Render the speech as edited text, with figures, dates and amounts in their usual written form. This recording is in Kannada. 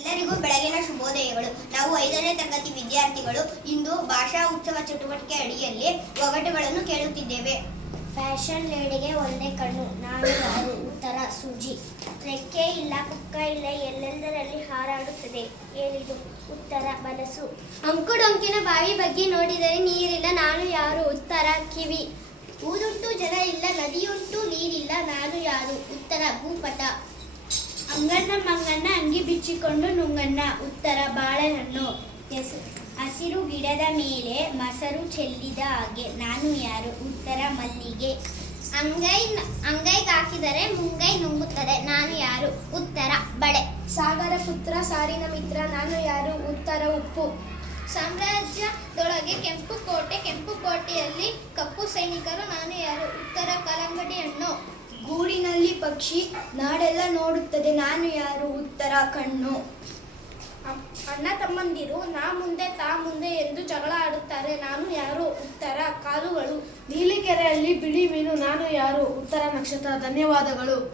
ಎಲ್ಲರಿಗೂ ಬೆಳಗಿನ ಶುಭೋದಯಗಳು. ನಾವು 5ನೇ ತರಗತಿ ವಿದ್ಯಾರ್ಥಿಗಳು. ಇಂದು ಭಾಷಾ ಉತ್ಸವ ಚಟುವಟಿಕೆ ಅಡಿಯಲ್ಲಿ ಒಗಟುಗಳನ್ನು ಕೇಳುತ್ತಿದ್ದೇವೆ. ಫ್ಯಾಷನ್ ಲೇಡಿಗೆ ಒಂದೇ ಕಣ್ಣು, ನಾನು ಯಾರು? ಉತ್ತರ ಸೂಜಿ. ರೆಕ್ಕೆ ಇಲ್ಲ, ಪುಕ್ಕ ಇಲ್ಲ, ಎಲ್ಲೆಲ್ಲರಲ್ಲಿ ಹಾರಾಡುತ್ತದೆ, ಏನಿದು? ಉತ್ತರ ಬಲಸು. ಅಂಕುಡೊಂಕಿನ ಬಾವಿ ಬಗ್ಗೆ ನೋಡಿದರೆ ನೀರಿಲ್ಲ, ನಾನು ಯಾರು? ಉತ್ತರ ಕಿವಿ. ಊದುಂಟು ಜನ ಇಲ್ಲ, ನದಿಯುಂಟು ನೀರಿಲ್ಲ, ನಾನು ಯಾರು? ಉತ್ತರ ಭೂಪಟ. ಅಂಗಣ್ಣ ಮಂಗಣ್ಣ ಅಂಗಿ ಬಿಚ್ಚಿಕೊಂಡು ನುಂಗಣ್ಣ, ಉತ್ತರ ಬಾಳೆಹಣ್ಣು. ಹಸಿರು ಗಿಡದ ಮೇಲೆ ಮೊಸರು ಚೆಲ್ಲಿದ ಹಾಗೆ, ನಾನು ಯಾರು? ಉತ್ತರ ಮಲ್ಲಿಗೆ. ಅಂಗೈಗಾಕಿದರೆ ಮುಂಗೈ ನುಂಗುತ್ತದೆ, ನಾನು ಯಾರು? ಉತ್ತರ ಬಳೆ. ಸಾಗರ ಪುತ್ರ ಸಾರಿನ ಮಿತ್ರ, ನಾನು ಯಾರು? ಉತ್ತರ ಉಪ್ಪು. ಸಾಮ್ರಾಜ್ಯದೊಳಗೆ ಕೆಂಪು ಕೋಟೆ, ಕೆಂಪು ಕೋಟೆಯಲ್ಲಿ ಕಪ್ಪು ಸೈನಿಕರು, ನಾನು ಯಾರು? ಉತ್ತರ ಕಲ್ಲಂಗಡಿ ಹಣ್ಣು. ಗೂಡಿನಲ್ಲಿ ಪಕ್ಷಿ ನಾಡೆಲ್ಲ ನೋಡುತ್ತದೆ, ನಾನು ಯಾರು? ಉತ್ತರ ಕಣ್ಣು. ಅಣ್ಣ ತಮ್ಮಂದಿರು ನಾ ಮುಂದೆ ತಾ ಮುಂದೆ ಎಂದು ಜಗಳ ಆಡುತ್ತಾರೆ, ನಾನು ಯಾರು? ಉತ್ತರ ಕಾಲುಗಳು. ನೀಲಿಕೆರೆಯಲ್ಲಿ ಬಿಳಿ ಮೀನು, ನಾನು ಯಾರು? ಉತ್ತರ ನಕ್ಷತ್ರ. ಧನ್ಯವಾದಗಳು.